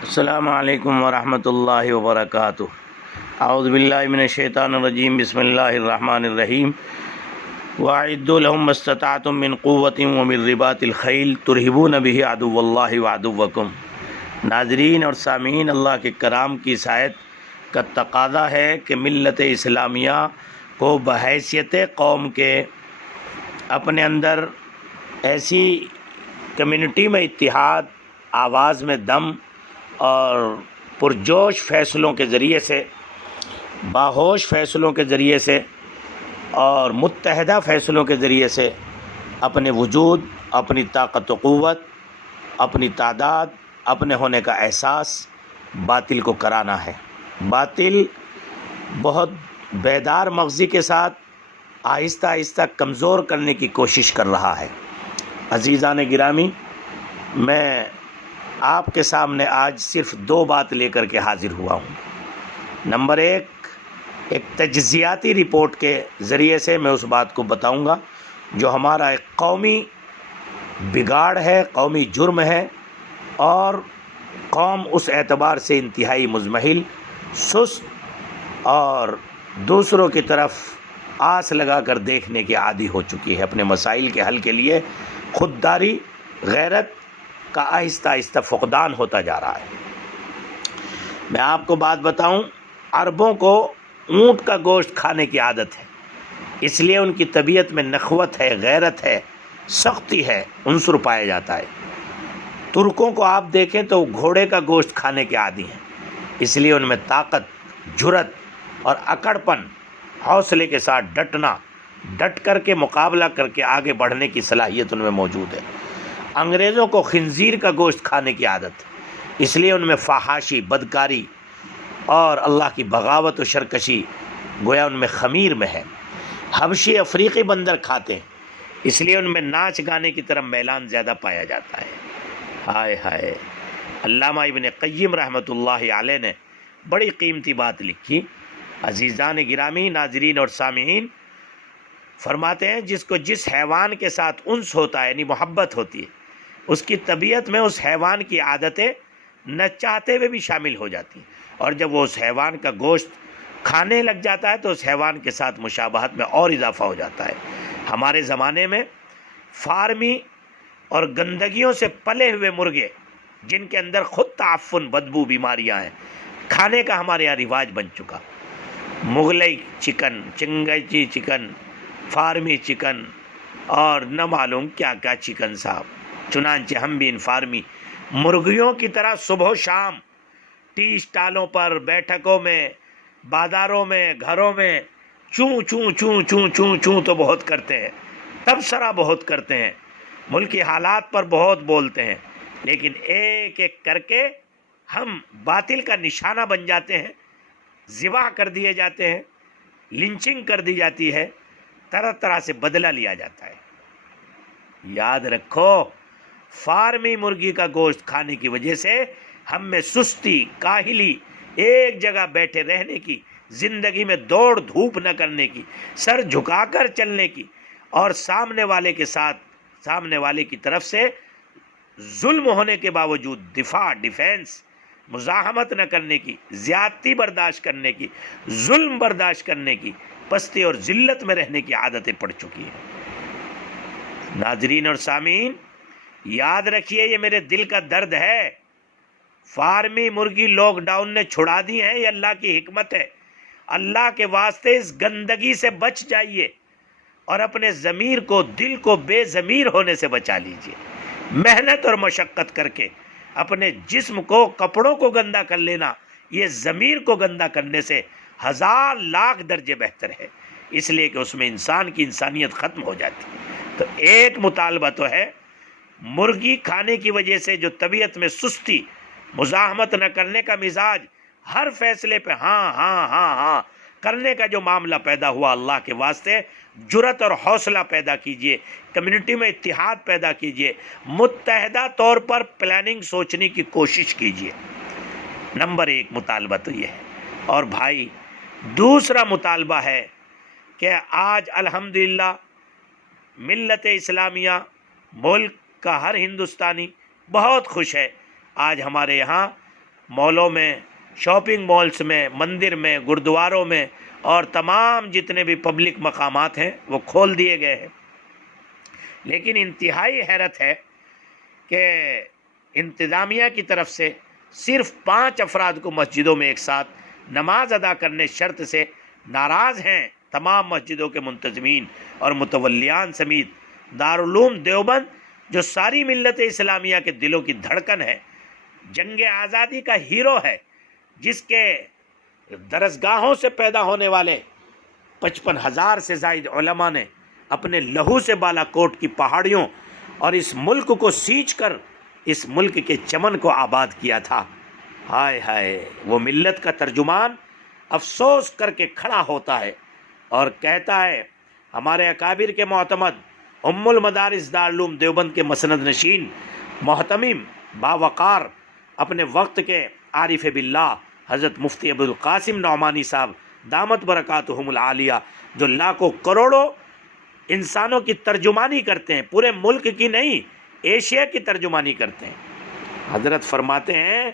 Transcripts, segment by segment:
السلام علیکم ورحمۃ اللہ وبرکاتہ۔ اعوذ باللہ من الشیطان الرجیم، بسم اللہ الرحمن الرحیم۔ وَأَعِدُّوا لَهُم مَّا اسْتَطَعْتُم مِّن قُوَّةٍ وَمِن رِّبَاطِ الْخَيْلِ تُرْهِبُونَ بِهِ عَدُوَّ اللَّهِ وَعَدُوَّكُمْ۔ ناظرین اور سامعین، اللہ کے کرام کی اس آیت کا تقاضا ہے کہ ملت اسلامیہ کو بحیثیت قوم کے اپنے اندر ایسی کمیونٹی میں اتحاد، آواز میں دم اور پرجوش فیصلوں کے ذریعے سے، باہوش فیصلوں کے ذریعے سے اور متحدہ فیصلوں کے ذریعے سے اپنے وجود، اپنی طاقت و قوت، اپنی تعداد، اپنے ہونے کا احساس باطل کو کرانا ہے۔ باطل بہت بیدار مغزی کے ساتھ آہستہ آہستہ کمزور کرنے کی کوشش کر رہا ہے۔ عزیزان گرامی، میں آپ کے سامنے آج صرف دو بات لے کر کے حاضر ہوا ہوں۔ نمبر ایک تجزیاتی رپورٹ کے ذریعے سے میں اس بات کو بتاؤں گا جو ہمارا ایک قومی بگاڑ ہے، قومی جرم ہے، اور قوم اس اعتبار سے انتہائی مضمحل، سست اور دوسروں کی طرف آس لگا کر دیکھنے کی عادی ہو چکی ہے۔ اپنے مسائل کے حل کے لیے خودداری، غیرت کا آہستہ آہستہ فقدان ہوتا جا رہا ہے۔ میں آپ کو بات بتاؤں، عربوں کو اونٹ کا گوشت کھانے کی عادت ہے، اس لیے ان کی طبیعت میں نخوت ہے، غیرت ہے، سختی ہے، عنصر پایا جاتا ہے۔ ترکوں کو آپ دیکھیں تو گھوڑے کا گوشت کھانے کے عادی ہیں، اس لیے ان میں طاقت، جرأت اور اکڑپن، حوصلے کے ساتھ ڈٹنا، ڈٹ کر کے مقابلہ کر کے آگے بڑھنے کی صلاحیت ان میں موجود ہے۔ انگریزوں کو خنزیر کا گوشت کھانے کی عادت ہے، اس لیے ان میں فحاشی، بدکاری اور اللہ کی بغاوت و شرکشی گویا ان میں خمیر میں ہے۔ حبشی افریقی بندر کھاتے ہیں، اس لیے ان میں ناچ گانے کی طرف میلان زیادہ پایا جاتا ہے۔ ہائے ہائے، علامہ ابن قیم رحمۃ اللہ علیہ نے بڑی قیمتی بات لکھی۔ عزیزان گرامی، ناظرین اور سامعین، فرماتے ہیں جس کو جس حیوان کے ساتھ انس ہوتا ہے، یعنی محبت ہوتی ہے، اس کی طبیعت میں اس حیوان کی عادتیں نہ چاہتے ہوئے بھی شامل ہو جاتی ہیں، اور جب وہ اس حیوان کا گوشت کھانے لگ جاتا ہے تو اس حیوان کے ساتھ مشابہت میں اور اضافہ ہو جاتا ہے۔ ہمارے زمانے میں فارمی اور گندگیوں سے پلے ہوئے مرغے، جن کے اندر خود تعفن، بدبو، بیماریاں ہیں، کھانے کا ہمارے یہاں رواج بن چکا۔ مغلئی چکن، چنگیزی چکن، فارمی چکن اور نہ معلوم کیا کیا چکن صاحب۔ چنانچہ ہم بھی ان فارمی مرغیوں کی طرح صبح و شام ٹی اسٹالوں پر، بیٹھکوں میں، بازاروں میں، گھروں میں چوں چوں چوں چوں چوں چوں تو بہت کرتے ہیں، تبصرہ بہت کرتے ہیں، ملکی حالات پر بہت بولتے ہیں، لیکن ایک ایک کر کے ہم باطل کا نشانہ بن جاتے ہیں، ذبح کر دیے جاتے ہیں، لنچنگ کر دی جاتی ہے، طرح طرح سے بدلہ لیا جاتا ہے۔ یاد رکھو، فارمی مرغی کا گوشت کھانے کی وجہ سے ہم میں سستی، کاہلی، ایک جگہ بیٹھے رہنے کی، زندگی میں دوڑ دھوپ نہ کرنے کی، سر جھکا کر چلنے کی، اور سامنے والے کے ساتھ، سامنے والے کی طرف سے ظلم ہونے کے باوجود دفاع، ڈیفینس، مزاحمت نہ کرنے کی، زیادتی برداشت کرنے کی، ظلم برداشت کرنے کی، پستی اور ذلت میں رہنے کی عادتیں پڑ چکی ہیں۔ ناظرین اور سامعین، یاد رکھیے، یہ میرے دل کا درد ہے۔ فارمی مرغی لاک ڈاؤن نے چھڑا دی ہیں، یہ اللہ کی حکمت ہے۔ اللہ کے واسطے اس گندگی سے بچ جائیے اور اپنے ضمیر کو، دل کو بے ضمیر ہونے سے بچا لیجیے۔ محنت اور مشقت کر کے اپنے جسم کو، کپڑوں کو گندا کر لینا، یہ ضمیر کو گندا کرنے سے 1000 لاکھ درجے بہتر ہے، اس لیے کہ اس میں انسان کی انسانیت ختم ہو جاتی ہے۔ تو ایک مطالبہ تو ہے، مرغی کھانے کی وجہ سے جو طبیعت میں سستی، مزاحمت نہ کرنے کا مزاج، ہر فیصلے پہ ہاں ہاں ہاں ہاں کرنے کا جو معاملہ پیدا ہوا، اللہ کے واسطے جرأت اور حوصلہ پیدا کیجئے، کمیونٹی میں اتحاد پیدا کیجئے، متحدہ طور پر پلاننگ سوچنے کی کوشش کیجئے۔ نمبر ایک مطالبہ تو یہ ہے۔ اور بھائی، دوسرا مطالبہ ہے کہ آج الحمدللہ ملت اسلامیہ، ملک کا ہر ہندوستانی بہت خوش ہے۔ آج ہمارے یہاں مالوں میں، شاپنگ مالز میں، مندر میں، گردواروں میں اور تمام جتنے بھی پبلک مقامات ہیں وہ کھول دیے گئے ہیں۔ لیکن انتہائی حیرت ہے کہ انتظامیہ کی طرف سے صرف 5 افراد کو مسجدوں میں ایک ساتھ نماز ادا کرنے شرط سے ناراض ہیں تمام مسجدوں کے منتظمین اور متولیان سمیت۔ دارالعلوم دیوبند جو ساری ملت اسلامیہ کے دلوں کی دھڑکن ہے، جنگ آزادی کا ہیرو ہے، جس کے درسگاہوں سے پیدا ہونے والے 55,000 سے زائد علماء نے اپنے لہو سے بالا کوٹ کی پہاڑیوں اور اس ملک کو سینچ کر اس ملک کے چمن کو آباد کیا تھا، ہائے ہائے، وہ ملت کا ترجمان افسوس کر کے کھڑا ہوتا ہے اور کہتا ہے، ہمارے اکابر کے معتمد ام المدارس دارالعلوم دیوبند کے مسند نشین، محتمم، باوقار، اپنے وقت کے عارف باللہ حضرت مفتی ابوالقاسم نعمانی صاحب دامت برکاتہم العالیہ، جو لاکھوں کروڑوں انسانوں کی ترجمانی کرتے ہیں، پورے ملک کی نہیں، ایشیا کی ترجمانی کرتے ہیں۔ حضرت فرماتے ہیں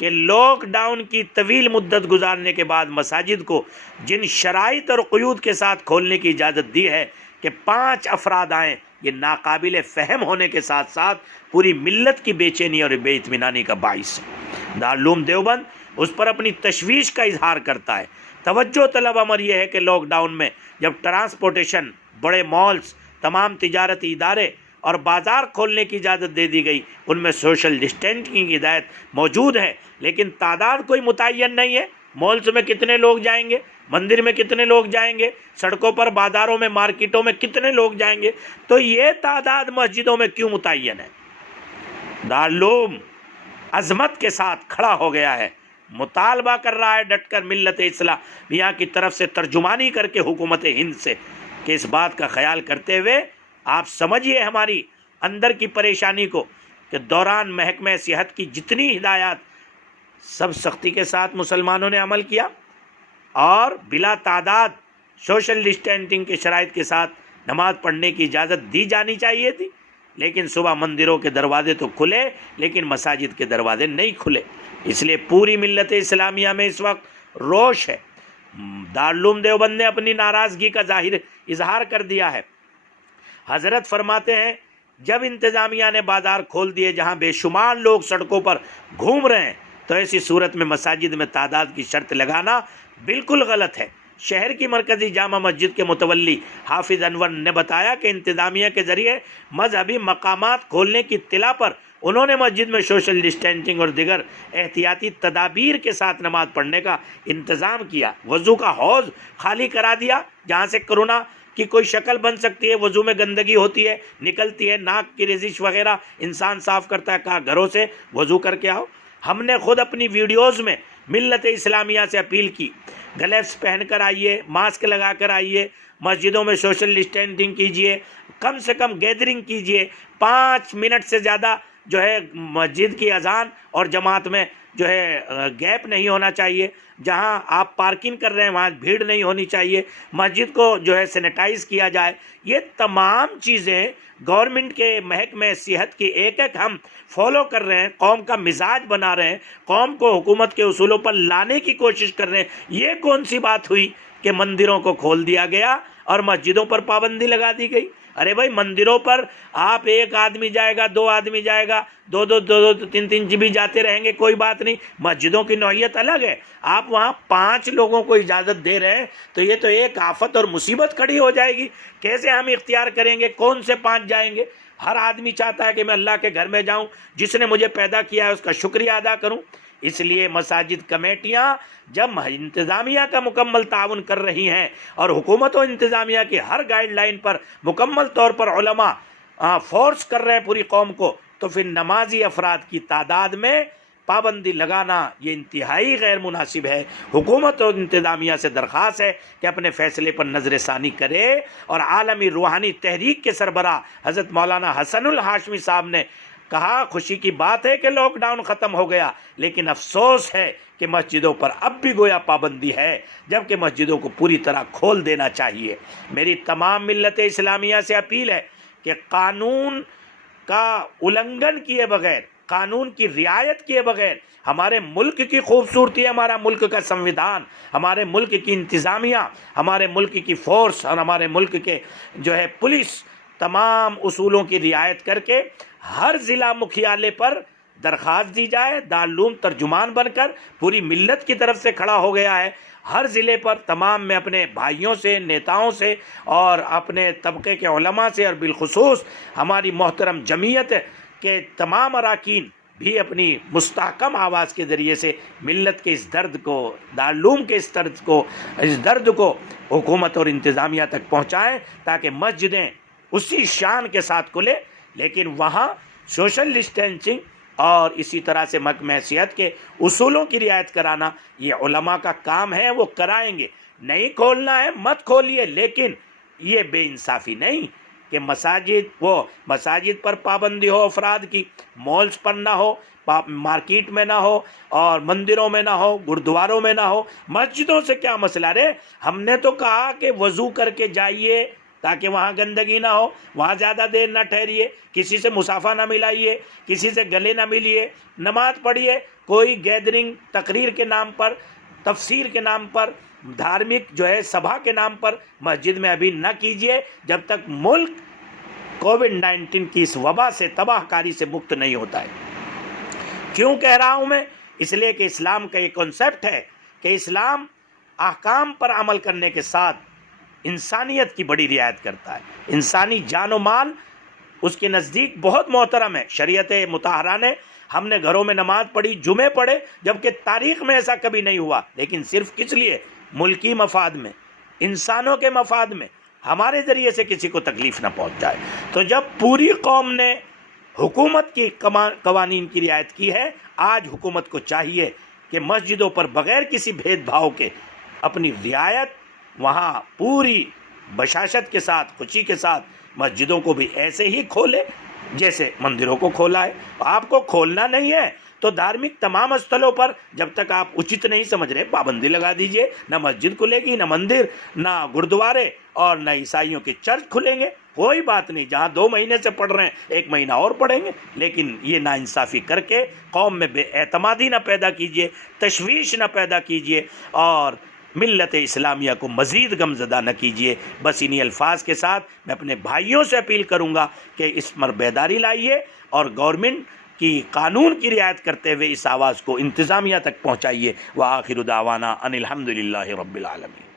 کہ لاک ڈاؤن کی طویل مدت گزارنے کے بعد مساجد کو جن شرائط اور قیود کے ساتھ کھولنے کی اجازت دی ہے کہ 5 افراد آئیں، یہ ناقابل فہم ہونے کے ساتھ ساتھ پوری ملت کی بے چینی اور بے اطمینانی کا باعث ہے۔ دارالعلوم دیوبند اس پر اپنی تشویش کا اظہار کرتا ہے۔ توجہ طلب امر یہ ہے کہ لاک ڈاؤن میں جب ٹرانسپورٹیشن، بڑے مالز، تمام تجارتی ادارے اور بازار کھولنے کی اجازت دے دی گئی، ان میں سوشل ڈسٹینسنگ کی ہدایت موجود ہے، لیکن تعداد کوئی متعین نہیں ہے۔ مالز میں کتنے لوگ جائیں گے، مندر میں کتنے لوگ جائیں گے، سڑکوں پر، بازاروں میں، مارکیٹوں میں کتنے لوگ جائیں گے، تو یہ تعداد مسجدوں میں کیوں متعین ہے؟ دارالعلوم عظمت کے ساتھ کھڑا ہو گیا ہے، مطالبہ کر رہا ہے ڈٹ کر ملت اسلامیہ کی طرف سے ترجمانی کر کے حکومت ہند سے کہ اس بات کا خیال کرتے ہوئے آپ سمجھیے ہماری اندر کی پریشانی کو کہ دوران محکمہ صحت کی جتنی ہدایات سب سختی کے ساتھ مسلمانوں نے عمل کیا اور بلا تعداد سوشل ڈسٹینسنگ کے شرائط کے ساتھ نماز پڑھنے کی اجازت دی جانی چاہیے تھی، لیکن صبح مندروں کے دروازے تو کھلے لیکن مساجد کے دروازے نہیں کھلے۔ اس لیے پوری ملت اسلامیہ میں اس وقت روش ہے۔ دارالعلوم دیوبند نے اپنی ناراضگی کا اظہار کر دیا ہے۔ حضرت فرماتے ہیں جب انتظامیہ نے بازار کھول دیے جہاں بے شمار لوگ سڑکوں پر گھوم رہے ہیں، تو ایسی صورت میں مساجد میں تعداد کی شرط لگانا بالکل غلط ہے۔ شہر کی مرکزی جامع مسجد کے متولی حافظ انور نے بتایا کہ انتظامیہ کے ذریعے مذہبی مقامات کھولنے کی اطلاع پر انہوں نے مسجد میں سوشل ڈسٹینسنگ اور دیگر احتیاطی تدابیر کے ساتھ نماز پڑھنے کا انتظام کیا۔ وضو کا حوض خالی کرا دیا جہاں سے کرونا کی کوئی شکل بن سکتی ہے، وضو میں گندگی ہوتی ہے، نکلتی ہے، ناک کی رزش وغیرہ انسان صاف کرتا ہے، کہا گھروں سے وضو کر کے آؤ۔ ہم نے خود اپنی ویڈیوز میں ملت اسلامیہ سے اپیل کی، گلیوز پہن کر آئیے، ماسک لگا کر آئیے، مسجدوں میں سوشل ڈسٹینسنگ کیجئے، کم سے کم گیدرنگ کیجئے، 5 منٹ سے زیادہ جو ہے مسجد کی اذان اور جماعت میں جو ہے گیپ نہیں ہونا چاہیے، جہاں آپ پارکنگ کر رہے ہیں وہاں بھیڑ نہیں ہونی چاہیے، مسجد کو جو ہے سینیٹائز کیا جائے۔ یہ تمام چیزیں گورنمنٹ کے محکمہ صحت کی ایک ایک ہم فالو کر رہے ہیں، قوم کا مزاج بنا رہے ہیں، قوم کو حکومت کے اصولوں پر لانے کی کوشش کر رہے ہیں۔ یہ کون سی بات ہوئی کہ مندروں کو کھول دیا گیا اور مسجدوں پر پابندی لگا دی گئی؟ ارے بھائی مندروں پر آپ 1 آدمی جائے گا، 2 آدمی جائے گا، 2 3 بھی جاتے رہیں گے، کوئی بات نہیں، مسجدوں کی نوعیت الگ ہے۔ آپ وہاں 5 لوگوں کو اجازت دے رہے ہیں تو یہ تو ایک آفت اور مصیبت کھڑی ہو جائے گی۔ کیسے ہم اختیار کریں گے کون سے 5 جائیں گے؟ ہر آدمی چاہتا ہے کہ میں اللہ کے گھر میں جاؤں، جس نے مجھے پیدا کیا ہے اس کا شکریہ ادا کروں۔ اس لیے مساجد کمیٹیاں جب انتظامیہ کا مکمل تعاون کر رہی ہیں اور حکومت و انتظامیہ کی ہر گائیڈ لائن پر مکمل طور پر علماء فورس کر رہے ہیں پوری قوم کو، تو پھر نمازی افراد کی تعداد میں پابندی لگانا یہ انتہائی غیر مناسب ہے۔ حکومت اور انتظامیہ سے درخواست ہے کہ اپنے فیصلے پر نظر ثانی کرے، اور عالمی روحانی تحریک کے سربراہ حضرت مولانا حسن الہاشمی صاحب نے کہا خوشی کی بات ہے کہ لاک ڈاؤن ختم ہو گیا، لیکن افسوس ہے کہ مسجدوں پر اب بھی گویا پابندی ہے، جبکہ مسجدوں کو پوری طرح کھول دینا چاہیے۔ میری تمام ملت اسلامیہ سے اپیل ہے کہ قانون کا النگھن کیے بغیر قانون کی رعایت کیے بغیر ہمارے ملک کی خوبصورتی، ہمارا ملک کا سنویدھان، ہمارے ملک کی انتظامیہ، ہمارے ملک کی فورس اور ہمارے ملک کے پولیس تمام اصولوں کی رعایت کر کے ہر ضلع مکھیالے پر درخواست دی جائے، دارالعلوم ترجمان بن کر پوری ملت کی طرف سے کھڑا ہو گیا ہے، ہر ضلع پر تمام میں اپنے بھائیوں سے، نیتاؤں سے اور اپنے طبقے کے علماء سے اور بالخصوص ہماری محترم جمعیت کے تمام اراکین بھی اپنی مستحکم آواز کے ذریعے سے ملت کے اس درد کو، دارالعلوم کے اس درد کو حکومت اور انتظامیہ تک پہنچائیں، تاکہ مسجدیں اسی شان کے ساتھ کھلے، لیکن وہاں سوشل ڈسٹینسنگ اور اسی طرح سے محکمہ صحت کے اصولوں کی رعایت کرانا یہ علماء کا کام ہے، وہ کرائیں گے۔ نہیں کھولنا ہے مت کھولیے، لیکن یہ بے انصافی نہیں کہ مساجد پر پابندی ہو افراد کی، مالز پر نہ ہو، مارکیٹ میں نہ ہو اور مندروں میں نہ ہو، گردواروں میں نہ ہو۔ مسجدوں سے کیا مسئلہ رے؟ ہم نے تو کہا کہ وضو کر کے جائیے تاکہ وہاں گندگی نہ ہو، وہاں زیادہ دیر نہ ٹھہریے، کسی سے مصافحہ نہ ملائیے، کسی سے گلے نہ ملیے، نماز پڑھیے۔ کوئی گیدرنگ تقریر کے نام پر، تفسیر کے نام پر، دھارمک سبھا کے نام پر مسجد میں ابھی نہ کیجیے جب تک ملک کووڈ-19 کی اس وبا سے، تباہ کاری سے مکت نہیں ہوتا ہے۔ کیوں کہہ رہا ہوں میں؟ اس لیے کہ اسلام کا یہ کنسیپٹ ہے کہ اسلام احکام پر عمل کرنے کے ساتھ انسانیت کی بڑی رعایت کرتا ہے۔ انسانی جان و مال اس کے نزدیک بہت محترم ہے۔ شریعت مطہرہ نے، ہم نے گھروں میں نماز پڑھی، جمعے پڑھے، جبکہ تاریخ میں ایسا کبھی نہیں ہوا، لیکن صرف کس لیے؟ ملکی مفاد میں، انسانوں کے مفاد میں، ہمارے ذریعے سے کسی کو تکلیف نہ پہنچ جائے۔ تو جب پوری قوم نے حکومت کی قوانین کی رعایت کی ہے، آج حکومت کو چاہیے کہ مسجدوں پر بغیر کسی بھید بھاؤ کے اپنی رعایت وہاں پوری بشاشت کے ساتھ، خوشی کے ساتھ مسجدوں کو بھی ایسے ہی کھولے جیسے مندروں کو کھولا ہے۔ آپ کو کھولنا نہیں ہے تو دھارمک تمام استھلوں پر جب تک آپ اچت نہیں سمجھ رہے پابندی لگا دیجئے، نہ مسجد کھلے گی، نہ مندر، نہ گردوارے اور نہ عیسائیوں کے چرچ کھلیں گے۔ کوئی بات نہیں، جہاں 2 مہینے سے پڑھ رہے ہیں 1 مہینہ اور پڑھیں گے، لیکن یہ ناانصافی کر کے قوم میں بے اعتمادی نہ پیدا کیجئے، تشویش نہ پیدا کیجئے اور ملت اسلامیہ کو مزید غمزدہ نہ کیجیے۔ بس انہی الفاظ کے ساتھ میں اپنے بھائیوں سے اپیل کروں گا کہ اس پر بیداری لائیے اور گورنمنٹ کی قانون کی رعایت کرتے ہوئے اس آواز کو انتظامیہ تک پہنچائیے۔ وآخر دعوانا ان الحمدللہ رب العالمین۔